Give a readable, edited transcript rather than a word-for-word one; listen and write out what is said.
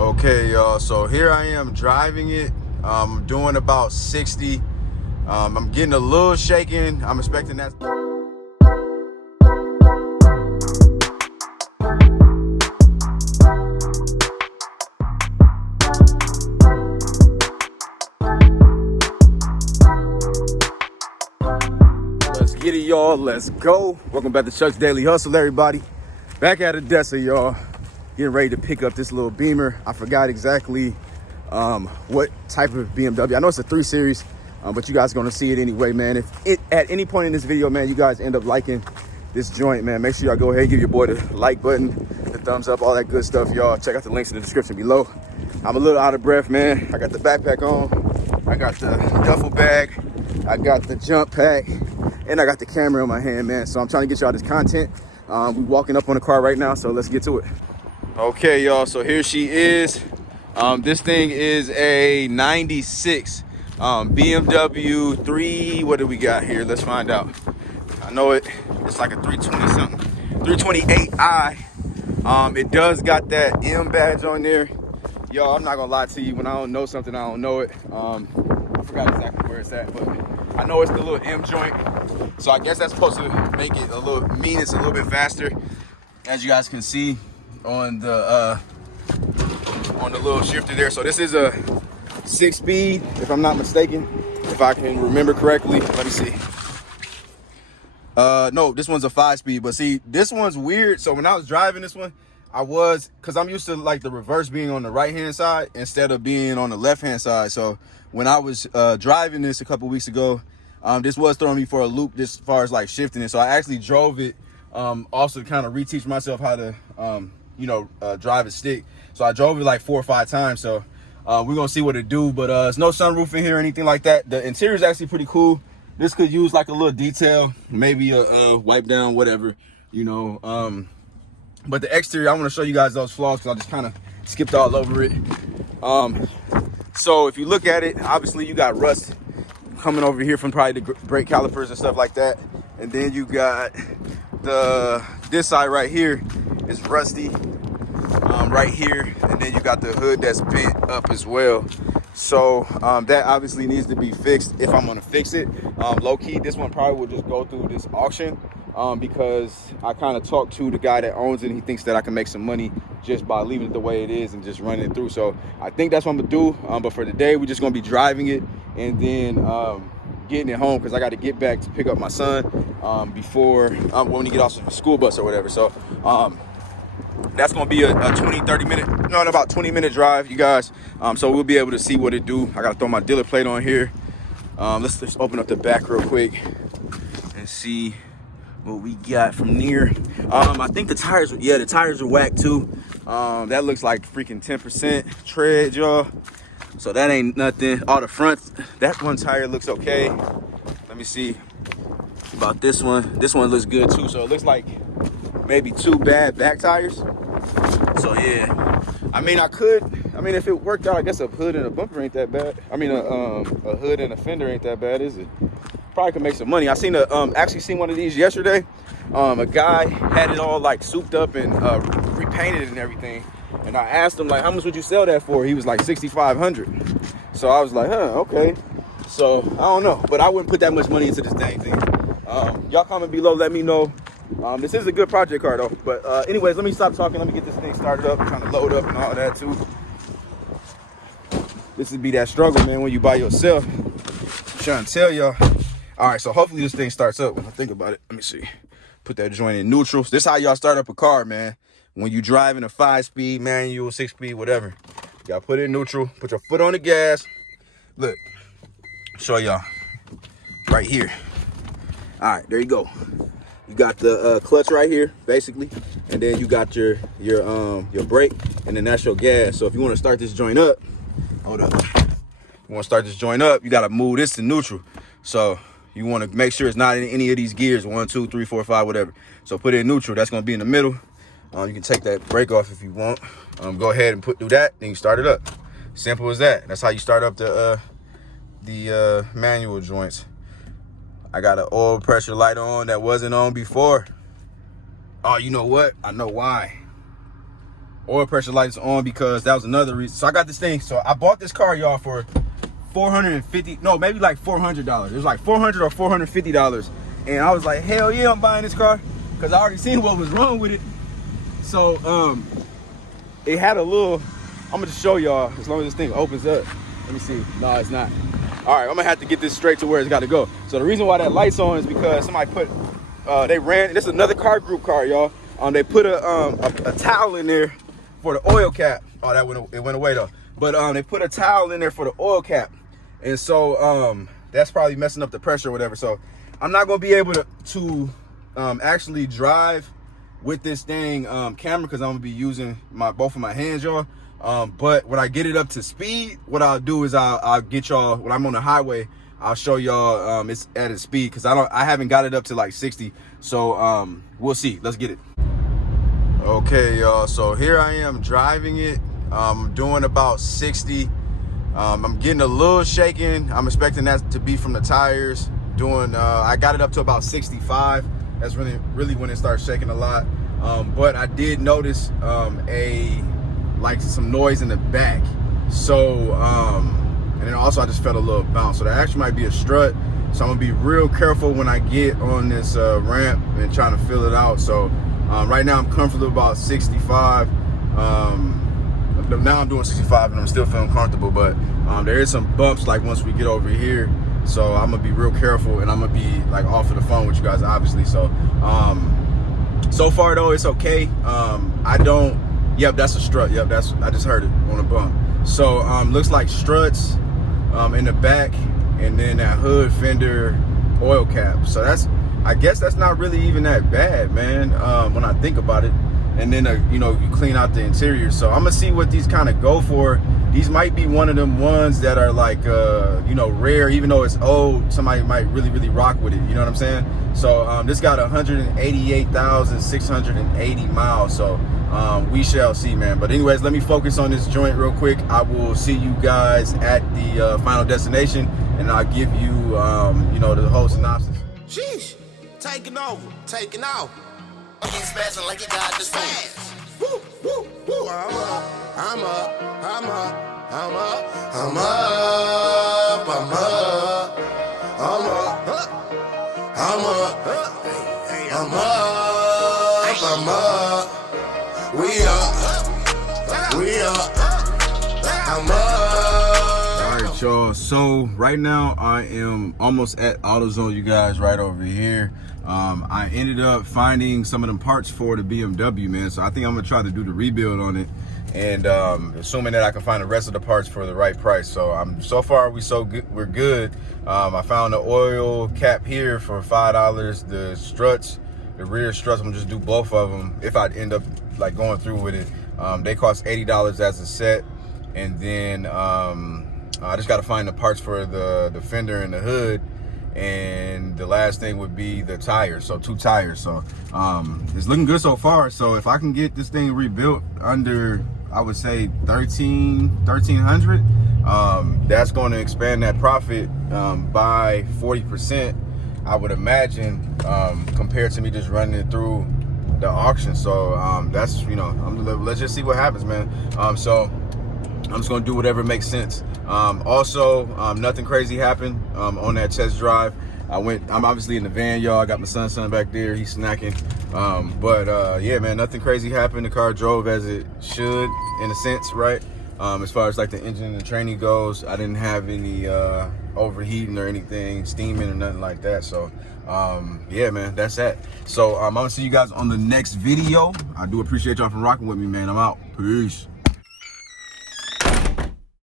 Okay, y'all, so here I am driving it. Doing about 60. I'm getting a little shaken. I'm expecting that. Let's get it, y'all. Let's go. Welcome back to Chuck's Daily Hustle, everybody. Back at ADESA, y'all. Getting ready to pick up this little Beamer. I forgot exactly what type of BMW. I know it's a 3 Series, but you guys are gonna see it anyway, man. If it at any point in this video, man, you guys end up liking this joint, man, make sure y'all go ahead and give your boy the like button, the thumbs up, all that good stuff, y'all. Check out the links in the description below. I'm a little out of breath, man. I got the backpack on, I got the duffel bag, I got the jump pack, and I got the camera in my hand, man. So I'm trying to get y'all this content. We're walking up on the car right now, so let's get to it. Okay, y'all, so here she is. This thing is a 96 BMW 3, what do we got here? Let's find out. I know it's like a 320 something, 328i. It does got that M badge on there. Y'all, I'm not gonna lie to you, when I don't know something, I don't know it. I forgot exactly where it's at, but I know it's the little M joint. So I guess that's supposed to make it a little it's a little bit faster, as you guys can see on the little shifter there. So this is a 6-speed, if I'm not mistaken, if I can remember correctly. Let me see. No, this one's a 5-speed, but see, this one's weird. So when I was driving this one, because I'm used to like the reverse being on the right hand side instead of being on the left hand side. So when I was driving this a couple weeks ago, this was throwing me for a loop as far as like shifting it. So I actually drove it also to kind of reteach myself how to drive a stick. So I drove it like 4 or 5 times. So we're gonna see what it do, but it's no sunroof in here or anything like that. The interior is actually pretty cool. This could use like a little detail, maybe a wipe down, whatever, but the exterior, I want to show you guys those flaws because I just kind of skipped all over it. So if you look at it, obviously you got rust coming over here from probably the brake calipers and stuff like that, and then you got this side right here is rusty right here, and then you got the hood that's bent up as well. So that obviously needs to be fixed if I'm gonna fix it. Low-key, this one probably will just go through this auction because I kind of talked to the guy that owns it, and he thinks that I can make some money just by leaving it the way it is and just running it through. So I think that's what I'm gonna do, but for today we're just gonna be driving it and then getting it home because I got to get back to pick up my son before when he get off the school bus or whatever. So that's gonna be a about 20-minute drive, you guys. So we'll be able to see what it do. I gotta throw my dealer plate on here. Let's just open up the back real quick and see what we got from near. I think the tires are whack too. That looks like freaking 10% tread, y'all. So that ain't nothing. All the fronts, that one tire looks okay. Let me see about this one. This one looks good too. So it looks like maybe 2 bad back tires. So yeah, I mean, if it worked out, I guess a hood and a bumper ain't that bad. I mean, a hood and a fender ain't that bad, is it? Probably could make some money. I seen actually seen one of these yesterday. A guy had it all like souped up and repainted and everything. And I asked him like, how much would you sell that for? He was like $6,500. So I was like, okay. So I don't know, but I wouldn't put that much money into this dang thing. Y'all comment below, let me know. This is a good project car though. But anyways, let me stop talking. Let me get this thing started up, trying to load up and all that too. This would be that struggle, man, when you by yourself. I'm trying to tell y'all. All right, so hopefully this thing starts up when I think about it. Let me see. Put that joint in neutral. This is how y'all start up a car, man. When you driving a 5-speed, manual, 6-speed, whatever. You gotta put it in neutral. Put your foot on the gas. Look, show y'all right here. All right, there you go. You got the clutch right here, basically, and then you got your brake, and then that's your gas. So if you want to start this joint up, hold up. You want to start this joint up, you got to move this to neutral. So you want to make sure it's not in any of these gears, 1, 2, 3, 4, 5, whatever. So put it in neutral. That's going to be in the middle. You can take that brake off if you want. Go ahead and do that, then you start it up. Simple as that. That's how you start up the manual joints. I got an oil pressure light on that wasn't on before. Oh, you know what? I know why. oil pressure lights on, because that was another reason. So I got this thing. So I bought this car, y'all, for $450, no, maybe like $400. It was like $400 or $450. And I was like, hell yeah, I'm buying this car, because I already seen what was wrong with it. So it had a little, I'm gonna just show y'all, as long as this thing opens up. Let me see. No, it's not. All right, I'm gonna have to get this straight to where it's got to go. So the reason why that light's on is because somebody put, they ran, this is another car group car, y'all. They put a towel in there for the oil cap. Oh, it went away though. But they put a towel in there for the oil cap. And so that's probably messing up the pressure or whatever. So I'm not gonna be able to actually drive with this dang camera, because I'm gonna be using both of my hands, y'all. But when I get it up to speed, what I'll do is I'll get y'all, when I'm on the highway, I'll show y'all it's at its speed, because I haven't got it up to like 60. So we'll see. Let's get it. Okay, y'all, so here I am driving it. I'm doing about 60. I'm getting a little shaken. I'm expecting that to be from the tires. I got it up to about 65. That's really when it starts shaking a lot. But I did notice like some noise in the back. So and then also I just felt a little bounce. So that actually might be a strut. So I'm gonna be real careful when I get on this ramp and trying to fill it out. So right now I'm comfortable about 65. Now I'm doing 65 and I'm still feeling comfortable, but there is some bumps like once we get over here. So I'm gonna be real careful, and I'm gonna be like off of the phone with you guys, obviously. So so far though, it's okay. Yep, that's a strut. Yep, I just heard it on a bump. So looks like struts in the back, and then that hood fender oil cap. So I guess that's not really even that bad, man, when I think about it. And then you know, you clean out the interior. So I'm gonna see what these kind of go for. These might be one of them ones that are like you know, rare. Even though it's old, somebody might really rock with it, you know what I'm saying? So this got 188,680 miles. So we shall see, man. But anyways, let me focus on this joint real quick. I will see you guys at the final destination, and I'll give you you know, the whole synopsis. Sheesh, taking over, taking off. I'm spazzing like it got this fast. Woo, woo, woo. I'm up, I'm up, I'm up, I'm up, I'm up, I'm up, I'm up, I'm up, I'm up, we up, I'm up. All right, y'all. So right now I am almost at AutoZone, you guys, right over here. I ended up finding some of them parts for the BMW, man. So I think I'm gonna try to do the rebuild on it, and assuming that I can find the rest of the parts for the right price. So so far we're good. I found the oil cap here for $5. The struts, the rear struts, I'm gonna just do both of them if I end up like going through with it. They cost $80 as a set, and then I just got to find the parts for the fender and the hood. And the last thing would be the tires, so 2 tires. So it's looking good so far. So if I can get this thing rebuilt under, I would say $1,300, that's going to expand that profit by 40%, I would imagine, compared to me just running it through the auction. So that's, you know, let's just see what happens, man. So I'm just gonna do whatever makes sense. Also, nothing crazy happened on that test drive. I'm obviously in the van, y'all. I got my son back there, he's snacking. But yeah, man, nothing crazy happened. The car drove as it should, in a sense, right? As far as like the engine and the training goes, I didn't have any overheating or anything, steaming or nothing like that. So yeah, man, that's that. So I'm gonna see you guys on the next video. I do appreciate y'all for rocking with me, man. I'm out. Peace.